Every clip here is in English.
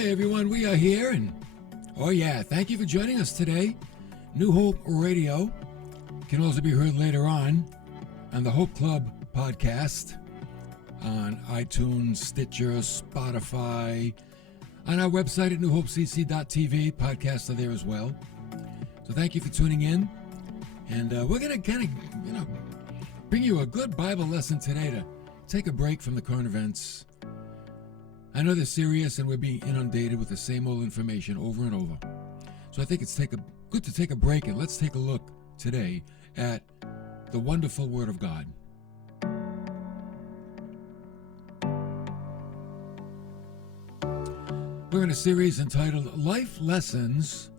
Hey everyone, we are here, and oh yeah, thank you for joining us today. New Hope Radio can also be heard later on the Hope Club podcast on iTunes, Stitcher, Spotify, on our website at newhopecc.tv. Podcasts are there as well. So thank you for tuning in, and we're going to kind of, bring you a good Bible lesson today to take a break from the current events. I know they're serious and we're being inundated with the same old information over and over. So I think it's good to take a break, and let's take a look today at the wonderful Word of God. We're in a series entitled Life Lessons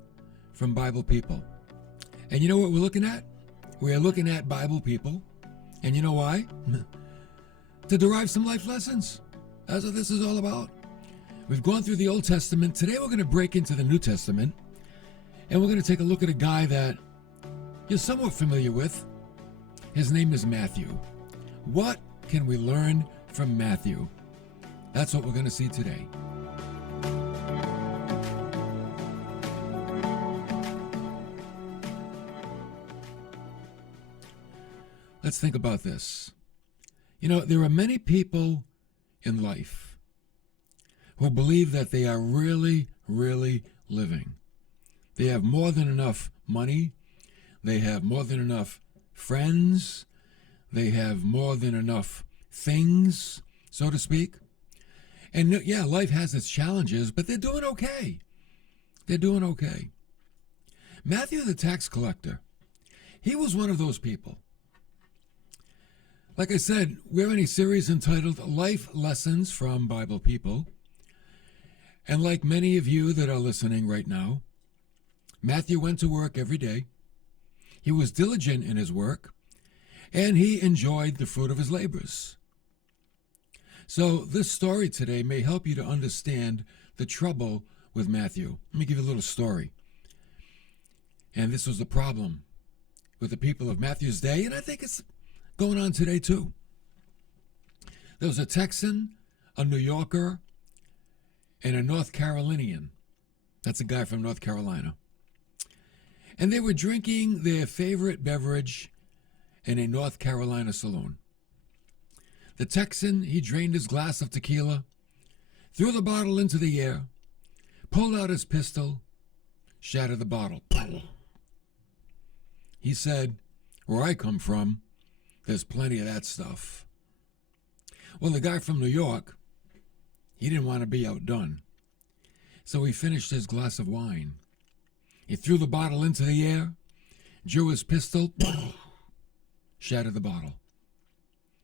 from Bible People. And you know what we're looking at? We're looking at Bible people. And you know why? To derive some life lessons. That's what this is all about. We've gone through the Old Testament. Today we're going to break into the New Testament, and we're going to take a look at a guy that you're somewhat familiar with. His name is Matthew. What can we learn from Matthew? That's what we're going to see today. Let's think about this. There are many people in life who believe that they are really, really living. They have more than enough money. They have more than enough friends. They have more than enough things, so to speak. And yeah, life has its challenges, but they're doing okay. They're doing okay. Matthew the tax collector, he was one of those people. Like I said, we're in a series entitled Life Lessons from Bible People. And like many of you that are listening right now, Matthew went to work every day. He was diligent in his work, and he enjoyed the fruit of his labors. So this story today may help you to understand the trouble with Matthew. Let me give you a little story. And this was the problem with the people of Matthew's day, and I think it's going on today too. There was a Texan, a New Yorker, and a North Carolinian. That's a guy from North Carolina. And they were drinking their favorite beverage in a North Carolina saloon. The Texan, he drained his glass of tequila, threw the bottle into the air, pulled out his pistol, shattered the bottle. He said, "Where I come from, there's plenty of that stuff." Well, the guy from New York, he didn't want to be outdone. So he finished his glass of wine. He threw the bottle into the air, drew his pistol, shattered the bottle.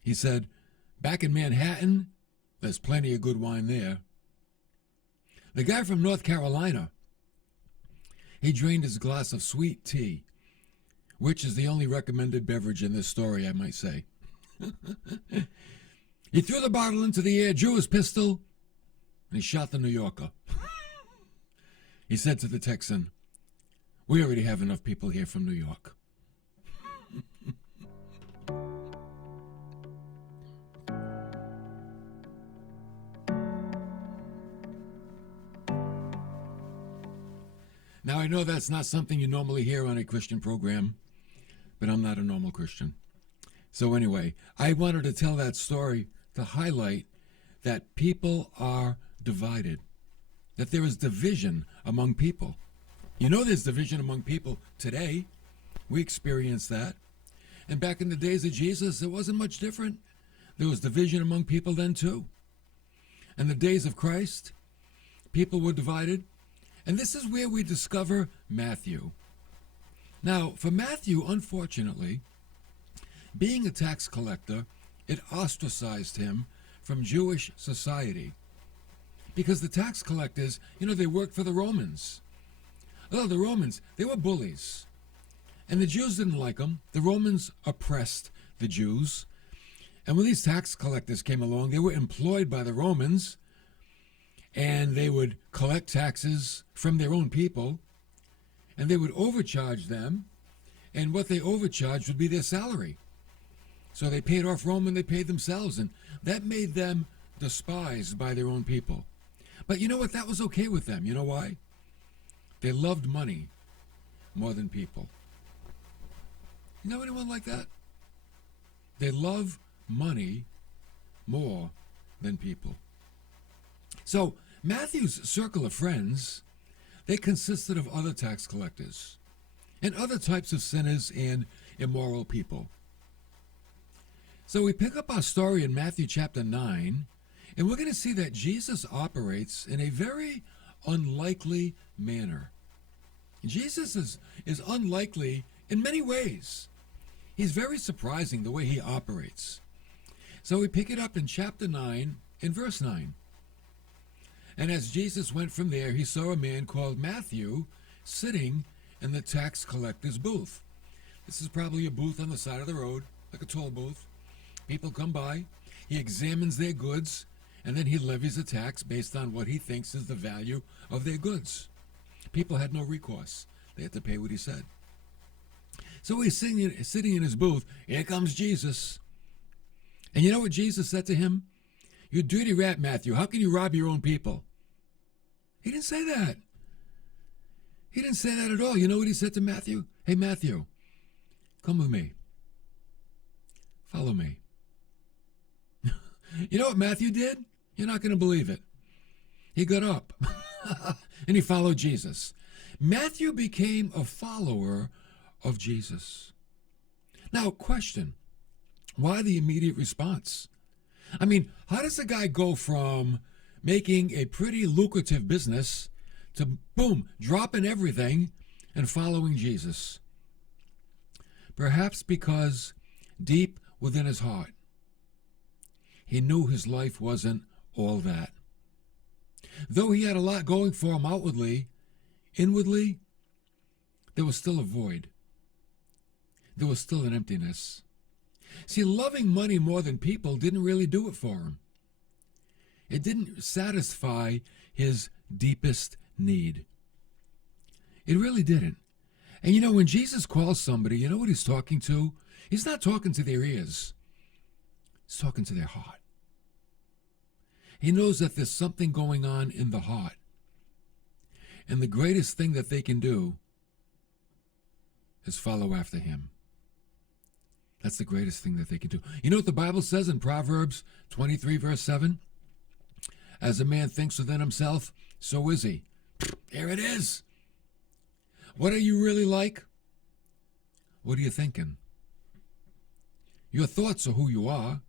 He said, "Back in Manhattan, there's plenty of good wine there." The guy from North Carolina, he drained his glass of sweet tea, which is the only recommended beverage in this story, I might say. He threw the bottle into the air, drew his pistol, and he shot the New Yorker. He said to the Texan, "We already have enough people here from New York." Now, I know that's not something you normally hear on a Christian program, but I'm not a normal Christian. So anyway, I wanted to tell that story to highlight that people are divided, that there is division among people. There's division among people today. We experience that. And back in the days of Jesus, it wasn't much different. There was division among people then too. In the days of Christ, people were divided. And this is where we discover Matthew. Now, for Matthew, unfortunately, being a tax collector, it ostracized him from Jewish society. Because the tax collectors, they worked for the Romans. Oh, the Romans, they were bullies. And the Jews didn't like them. The Romans oppressed the Jews. And when these tax collectors came along, they were employed by the Romans, and they would collect taxes from their own people, and they would overcharge them, and what they overcharged would be their salary. So they paid off Rome and they paid themselves, and that made them despised by their own people. But you know what? That was okay with them. You know why? They loved money more than people. You know anyone like that? They love money more than people. So Matthew's circle of friends, they consisted of other tax collectors and other types of sinners and immoral people. So we pick up our story in Matthew chapter 9, and we're going to see that Jesus operates in a very unlikely manner. Jesus is unlikely in many ways. He's very surprising the way he operates. So we pick it up in chapter 9, in verse 9. And as Jesus went from there, he saw a man called Matthew sitting in the tax collector's booth. This is probably a booth on the side of the road, like a toll booth. People come by, he examines their goods, and then he levies a tax based on what he thinks is the value of their goods. People had no recourse. They had to pay what he said. So he's sitting in his booth. Here comes Jesus. And you know what Jesus said to him? You dirty rat, Matthew. How can you rob your own people? He didn't say that. He didn't say that at all. You know what he said to Matthew? Hey, Matthew, come with me. Follow me. You know what Matthew did? You're not going to believe it. He got up and he followed Jesus. Matthew became a follower of Jesus. Now, question. Why the immediate response? I mean, how does a guy go from making a pretty lucrative business to, boom, dropping everything and following Jesus? Perhaps because deep within his heart, he knew his life wasn't all that. Though he had a lot going for him outwardly, inwardly, there was still a void. There was still an emptiness. See, loving money more than people didn't really do it for him. It didn't satisfy his deepest need. It really didn't. And you know, when Jesus calls somebody, you know what he's talking to? He's not talking to their ears. He's talking to their heart. He knows that there's something going on in the heart. And the greatest thing that they can do is follow after him. That's the greatest thing that they can do. You know what the Bible says in Proverbs 23, verse 7? As a man thinks within himself, so is he. There it is. What are you really like? What are you thinking? Your thoughts are who you are.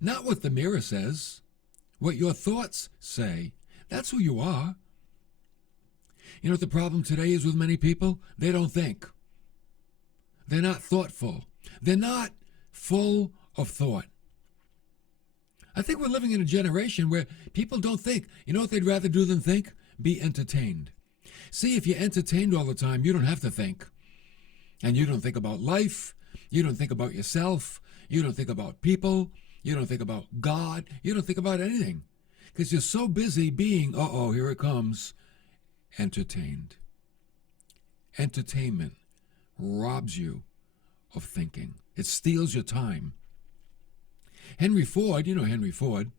Not what the mirror says. What your thoughts say. That's who you are. You know what the problem today is with many people? They don't think. They're not thoughtful. They're not full of thought. I think we're living in a generation where people don't think. You know what they'd rather do than think? Be entertained. See, if you're entertained all the time, you don't have to think. And you don't think about life. You don't think about yourself. You don't think about people. You don't think about God. You don't think about anything. Because you're so busy being, here it comes, entertained. Entertainment robs you of thinking. It steals your time. Henry Ford, you know Henry Ford,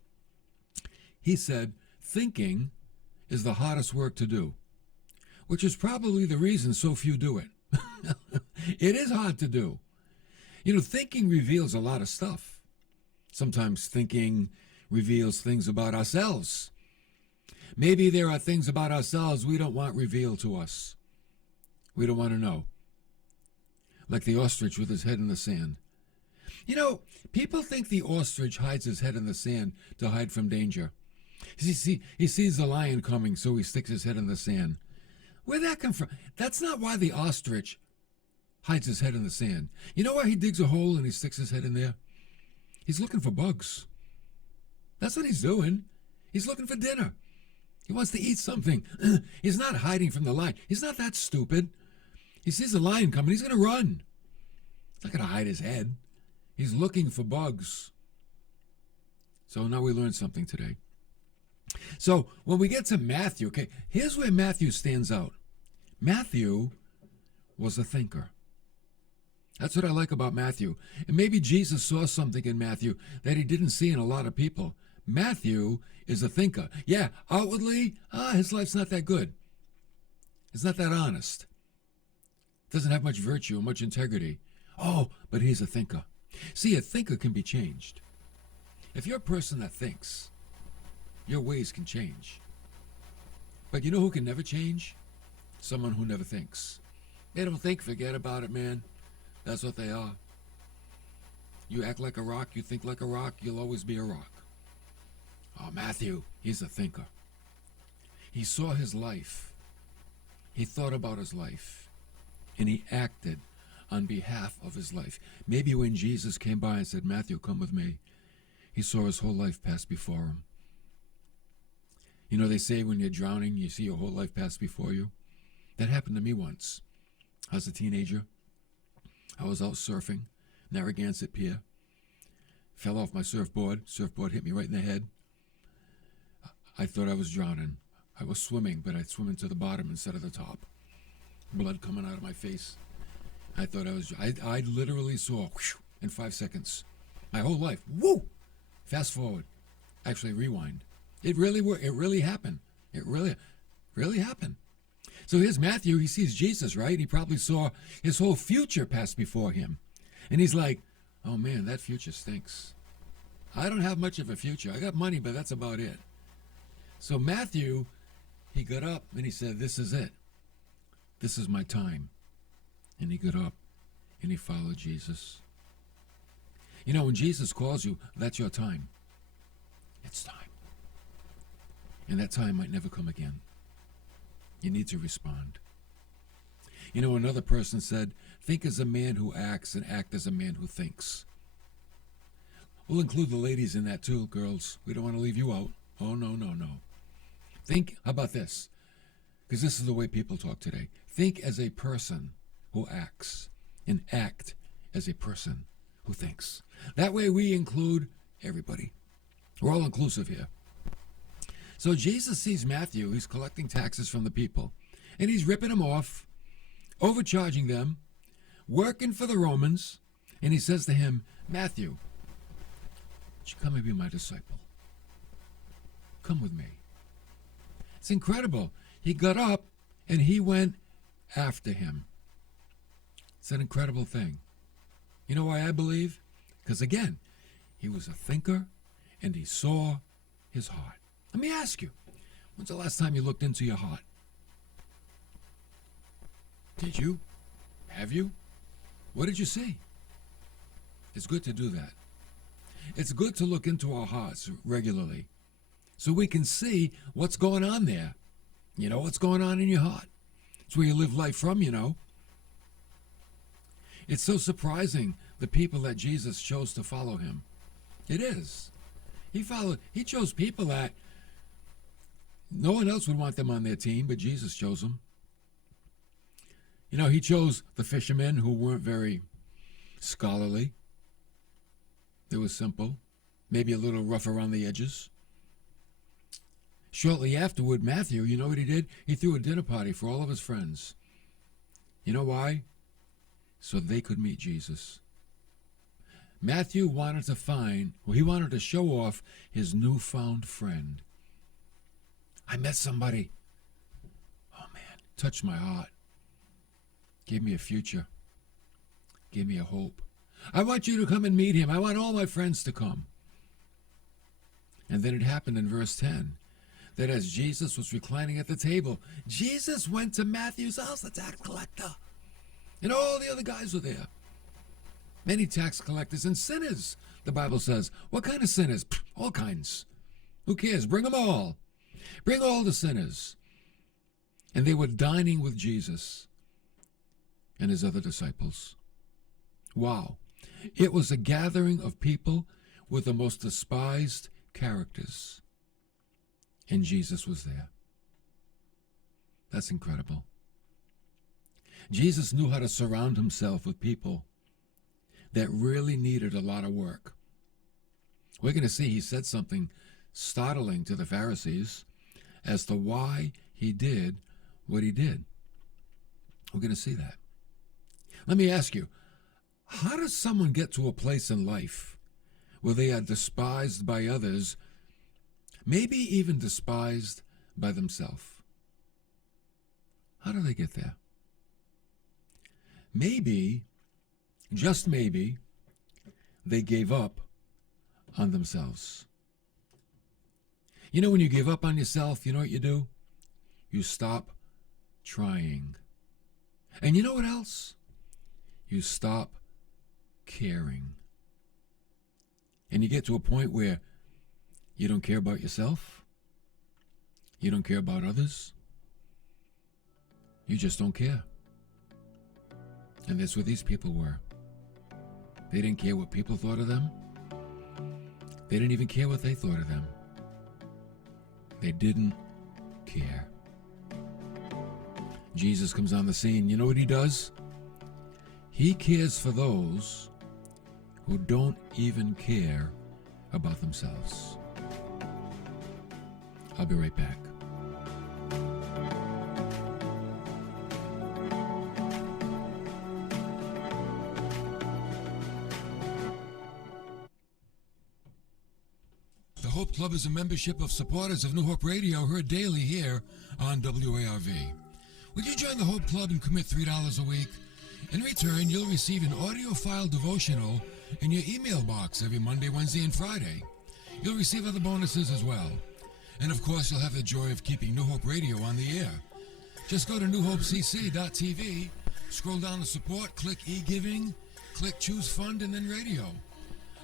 he said, thinking is the hardest work to do, which is probably the reason so few do it. It is hard to do. You know, thinking reveals a lot of stuff. Sometimes thinking reveals things about ourselves. Maybe there are things about ourselves we don't want revealed to us. We don't want to know. Like the ostrich with his head in the sand. You know, people think the ostrich hides his head in the sand to hide from danger. He sees the lion coming, so he sticks his head in the sand. Where'd that come from? That's not why the ostrich hides his head in the sand. You know why he digs a hole and he sticks his head in there? He's looking for bugs. That's what he's doing. He's looking for dinner. He wants to eat something. He's not hiding from the lion. He's not that stupid. He sees the lion coming. He's going to run. He's not going to hide his head. He's looking for bugs. So now we learned something today. So when we get to Matthew, okay, here's where Matthew stands out. Matthew was a thinker. That's what I like about Matthew. And maybe Jesus saw something in Matthew that he didn't see in a lot of people. Matthew is a thinker. Yeah, outwardly, his life's not that good. It's not that honest. Doesn't have much virtue, much integrity. Oh, but he's a thinker. See, a thinker can be changed. If you're a person that thinks, your ways can change. But you know who can never change? Someone who never thinks. They don't think, forget about it, man. That's what they are. You act like a rock, you think like a rock, you'll always be a rock. Oh, Matthew, he's a thinker. He saw his life. He thought about his life. And he acted on behalf of his life. Maybe when Jesus came by and said, Matthew, come with me, he saw his whole life pass before him. You know, they say when you're drowning, you see your whole life pass before you. That happened to me once. I was a teenager. I was out surfing, Narragansett Pier. Fell off my surfboard. Surfboard hit me right in the head. I thought I was drowning. I was swimming, but I'd swim into the bottom instead of the top. Blood coming out of my face. I thought I literally saw, whoosh, in 5 seconds, my whole life. Woo! Fast forward. Actually, rewind. It really happened. It really happened. So here's Matthew. He sees Jesus, right? He probably saw his whole future pass before him. And he's like, oh man, that future stinks. I don't have much of a future. I got money, but that's about it. So Matthew, he got up and he said, this is it. This is my time. And he got up and he followed Jesus. You know, when Jesus calls you, that's your time. It's time. And that time might never come again. You need to respond. You know, another person said, think as a man who acts and act as a man who thinks. We'll include the ladies in that too, girls. We don't want to leave you out. Oh, no. Think, how about this? Because this is the way people talk today. Think as a person who acts and act as a person who thinks. That way we include everybody. We're all inclusive here. So Jesus sees Matthew. He's collecting taxes from the people. And he's ripping them off, overcharging them, working for the Romans. And he says to him, Matthew, would you come and be my disciple? Come with me. It's incredible. He got up and he went after him. It's an incredible thing. You know why I believe? Because again, he was a thinker and he saw his heart. Let me ask you, when's the last time you looked into your heart? Did you? Have you? What did you see? It's good to do that. It's good to look into our hearts regularly so we can see what's going on there. You know what's going on in your heart. It's where you live life from, you know. It's so surprising, the people that Jesus chose to follow him. It is. He chose people that no one else would want them on their team, but Jesus chose them. You know, he chose the fishermen who weren't very scholarly. They were simple, maybe a little rough around the edges. Shortly afterward, Matthew, you know what he did? He threw a dinner party for all of his friends. You know why? So they could meet Jesus. Matthew wanted to show off his newfound friend. I met somebody. Oh man, touched my heart. Gave me a future. Gave me a hope. I want you to come and meet him. I want all my friends to come. And then it happened in verse 10 that as Jesus was reclining at the table, Jesus went to Matthew's house, the tax collector. And all the other guys were there. Many tax collectors and sinners, the Bible says. What kind of sinners? All kinds. Who cares? Bring them all. Bring all the sinners. And they were dining with Jesus and his other disciples. Wow. It was a gathering of people with the most despised characters. And Jesus was there. That's incredible. Jesus knew how to surround himself with people that really needed a lot of work. We're going to see he said something startling to the Pharisees as to why he did what he did. We're going to see that. Let me ask you, how does someone get to a place in life where they are despised by others maybe even despised by themselves. How do they get there? Maybe, just maybe, they gave up on themselves. You know, when you give up on yourself, you know what you do? You stop trying. And you know what else? You stop caring. And you get to a point where you don't care about yourself. You don't care about others. You just don't care. And that's what these people were. They didn't care what people thought of them. They didn't even care what they thought of them. They didn't care. Jesus comes on the scene. You know what he does? He cares for those who don't even care about themselves. I'll be right back. The Hope Club is a membership of supporters of New Hope Radio, heard daily here on WARV. Would you join the Hope Club and commit $3 a week? In return, you'll receive an audio file devotional in your email box every Monday, Wednesday, and Friday. You'll receive other bonuses as well. And of course, you'll have the joy of keeping New Hope Radio on the air. Just go to newhopecc.tv, scroll down to support, click e-giving, click choose fund, and then radio.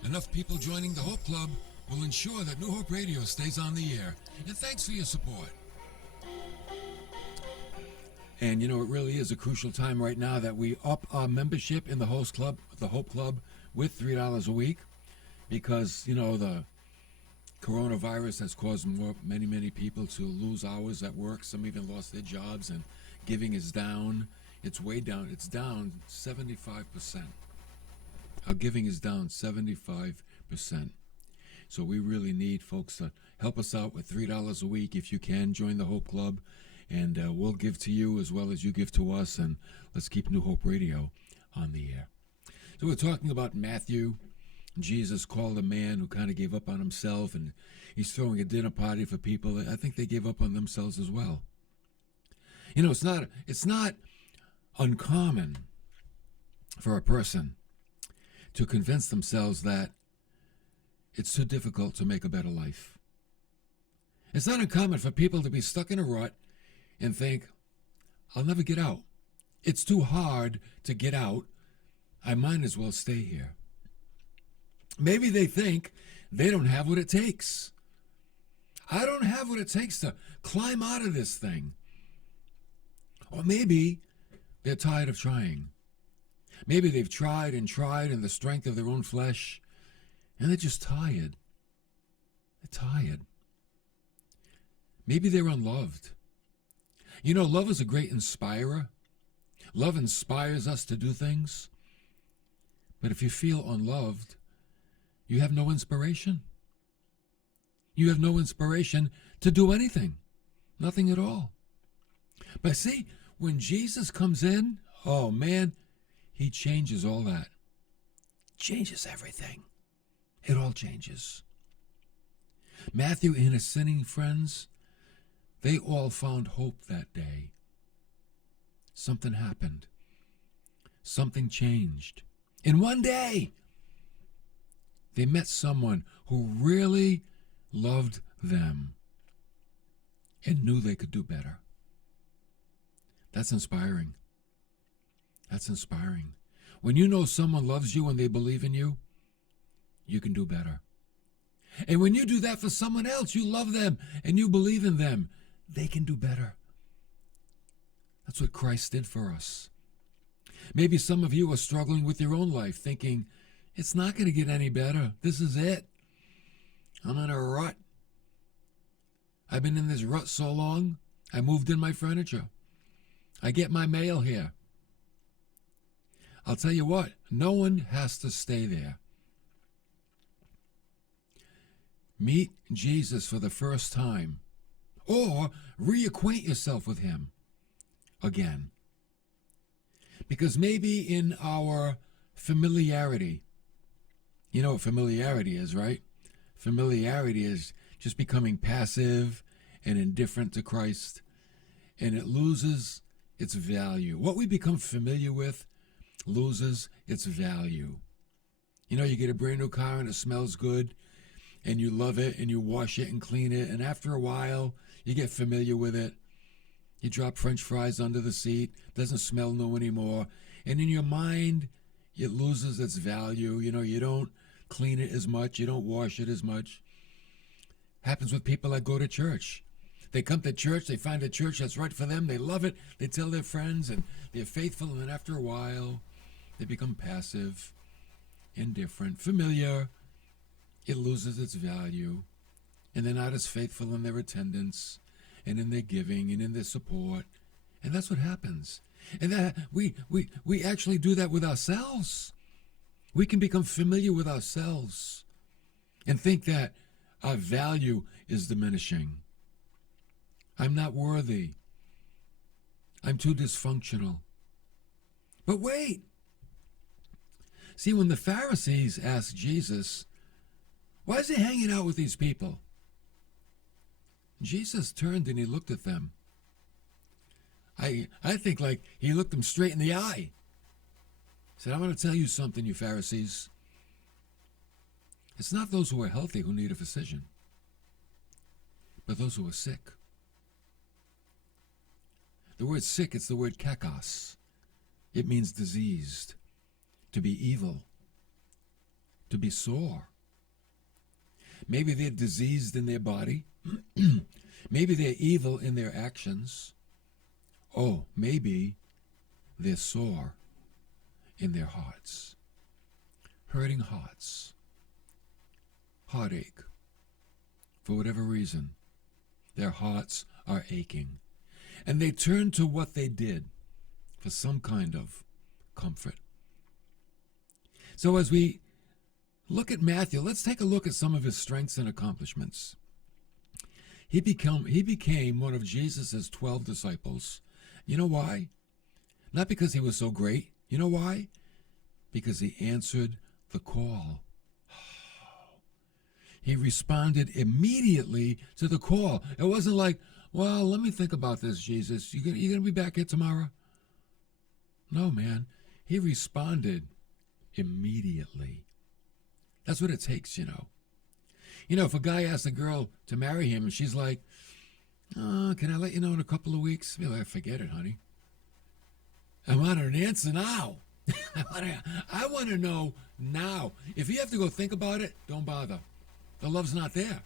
Enough people joining the Hope Club will ensure that New Hope Radio stays on the air. And thanks for your support. And you know, it really is a crucial time right now that we up our membership in the Hope Club, with $3 a week, because, you know, the coronavirus has caused many people to lose hours at work. Some even lost their jobs, and giving is down. It's way down. It's down 75%. Our giving is down 75%. So we really need folks to help us out with $3 a week. If you can, join the Hope Club, and we'll give to you as well as you give to us, and let's keep New Hope Radio on the air. So we're talking about Matthew. Jesus called a man who kind of gave up on himself, and he's throwing a dinner party for people. I think they gave up on themselves as well. You know, it's not uncommon for a person to convince themselves that it's too difficult to make a better life. It's not uncommon for people to be stuck in a rut and think, I'll never get out. It's too hard to get out. I might as well stay here. Maybe they think they don't have what it takes. I don't have what it takes to climb out of this thing. Or maybe they're tired of trying. Maybe they've tried in the strength of their own flesh, and they're just tired. They're tired. Maybe they're unloved. You know, love is a great inspirer. Love inspires us to do things. But if you feel unloved, you have no inspiration. You have no inspiration to do anything. Nothing at all. But see, when Jesus comes in, oh man, he changes all that. Changes everything. It all changes. Matthew and his sinning friends, they all found hope that day. Something happened. Something changed. In one day, they met someone who really loved them and knew they could do better. That's inspiring. That's inspiring. When you know someone loves you and they believe in you, you can do better. And when you do that for someone else, you love them and you believe in them, they can do better. That's what Christ did for us. Maybe some of you are struggling with your own life, thinking, it's not going to get any better. This is it. I'm in a rut. I've been in this rut so long, I moved in my furniture. I get my mail here. I'll tell you what, no one has to stay there. Meet Jesus for the first time, or reacquaint yourself with him again. Because maybe in our familiarity, you know what familiarity is, right? Familiarity is just becoming passive and indifferent to Christ, and it loses its value. What we become familiar with loses its value. You know, you get a brand new car and it smells good, and you love it, and you wash it and clean it, and after a while, you get familiar with it. You drop French fries under the seat, doesn't smell new anymore, and in your mind, it loses its value. You know, you don't clean it as much, you don't wash it as much. Happens with people that go to church. They come to church, they find a church that's right for them, they love it, they tell their friends, and they're faithful, and then after a while, they become passive, indifferent, familiar. It loses its value, and they're not as faithful in their attendance, and in their giving, and in their support, and that's what happens. And that we actually do that with ourselves. We can become familiar with ourselves and think that our value is diminishing. I'm not worthy. I'm too dysfunctional. But wait. See, when the Pharisees asked Jesus, why is he hanging out with these people? Jesus turned and he looked at them. I think like he looked them straight in the eye. He said, I want to tell you something, you Pharisees. It's not those who are healthy who need a physician, but those who are sick. The word sick, it's the word kakos. It means diseased, to be evil, to be sore. Maybe they're diseased in their body. Maybe they're evil in their actions. Oh, maybe they're sore in their hearts. Hurting hearts. Heartache. For whatever reason, their hearts are aching. And they turn to what they did for some kind of comfort. So as we look at Matthew, let's take a look at some of his strengths and accomplishments. He became one of Jesus' 12 disciples. You know why? Not because he was so great. You know why? Because he answered the call. He responded immediately to the call. It wasn't like, well, let me think about this, Jesus. You going to be back here tomorrow? No, man. He responded immediately. That's what it takes, you know. You know, if a guy asks a girl to marry him and she's like, can I let you know in a couple of weeks? Be like, forget it, honey. I want an answer now. I want to know now. If you have to go think about it, don't bother. The love's not there.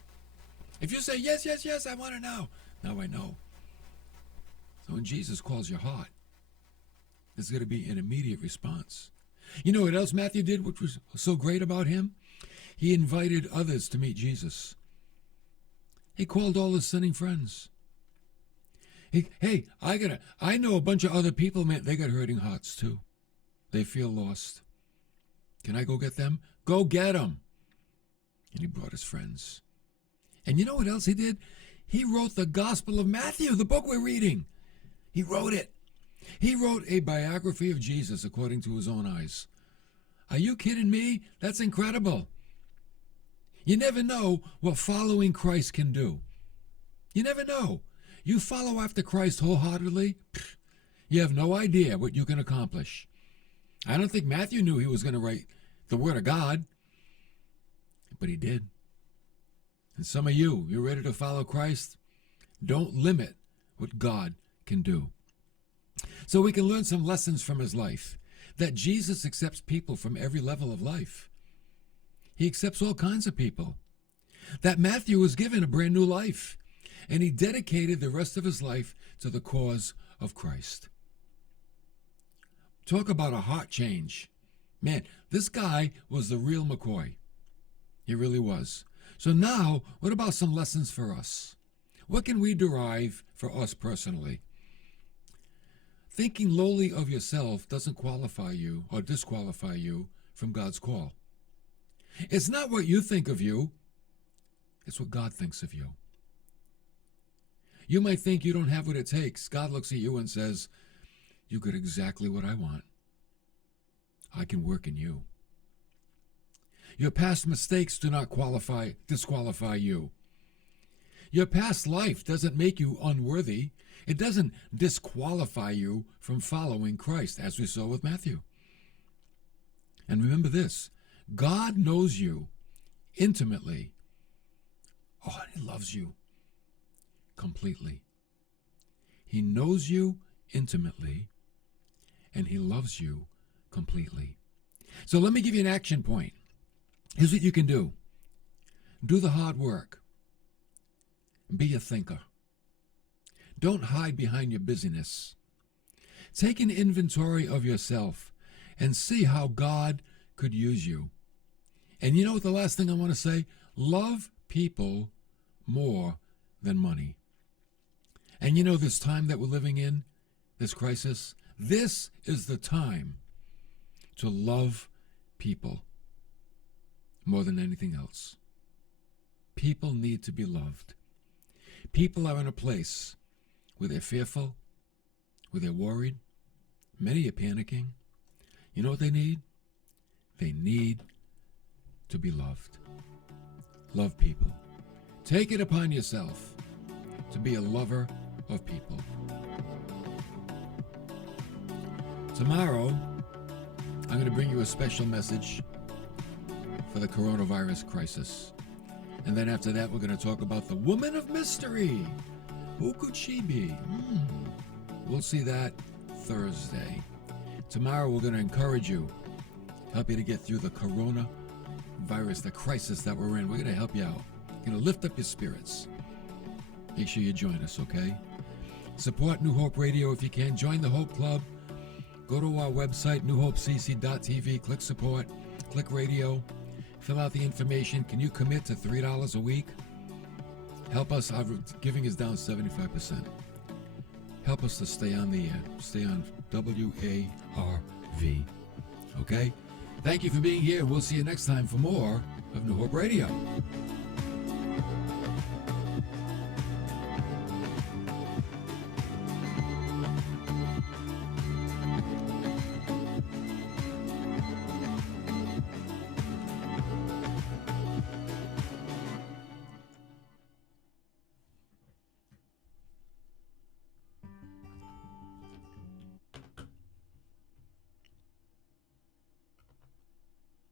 If you say, yes, yes, yes, I want to know. Now I know. So when Jesus calls your heart, there's going to be an immediate response. You know what else Matthew did, which was so great about him? He invited others to meet Jesus. He called all his sinning friends. I know a bunch of other people, man, they got hurting hearts too. They feel lost. Can I go get them? Go get them. And he brought his friends. And you know what else he did? He wrote the Gospel of Matthew, the book we're reading. He wrote it. He wrote a biography of Jesus according to his own eyes. Are you kidding me? That's incredible. You never know what following Christ can do. You never know. You follow after Christ wholeheartedly, you have no idea what you can accomplish. I don't think Matthew knew he was going to write the Word of God, but he did. And some of you're ready to follow Christ? Don't limit what God can do. So we can learn some lessons from his life, that Jesus accepts people from every level of life. He accepts all kinds of people. That Matthew was given a brand new life, and he dedicated the rest of his life to the cause of Christ. Talk about a heart change. Man, this guy was the real McCoy. He really was. So now, what about some lessons for us? What can we derive for us personally? Thinking lowly of yourself doesn't qualify you or disqualify you from God's call. It's not what you think of you. It's what God thinks of you. You might think you don't have what it takes. God looks at you and says, you got exactly what I want. I can work in you. Your past mistakes do not disqualify you. Your past life doesn't make you unworthy. It doesn't disqualify you from following Christ, as we saw with Matthew. And remember this, God knows you intimately. Oh, and he loves you completely. He knows you intimately, and he loves you completely. So let me give you an action point. Here's what you can do. Do the hard work. Be a thinker. Don't hide behind your busyness. Take an inventory of yourself and see how God could use you. And you know what the last thing I want to say? Love people more than money. And you know this time that we're living in, this crisis, this is the time to love people more than anything else. People need to be loved. People are in a place where they're fearful, where they're worried. Many are panicking. You know what they need? They need to be loved. Love people. Take it upon yourself to be a lover of people. Tomorrow, I'm going to bring you a special message for the coronavirus crisis. And then after that, we're going to talk about the woman of mystery. Who could she be? We'll see that Thursday. Tomorrow, we're going to encourage you, help you to get through the coronavirus, the crisis that we're in. We're going to help you out. We're going to lift up your spirits. Make sure you join us, okay? Support New Hope Radio if you can. Join the Hope Club. Go to our website, newhopecc.tv. Click support. Click radio. Fill out the information. Can you commit to $3 a week? Help us. Our giving is down 75%. Help us to stay on the air. Stay on WARV. Okay? Thank you for being here. We'll see you next time for more of New Hope Radio.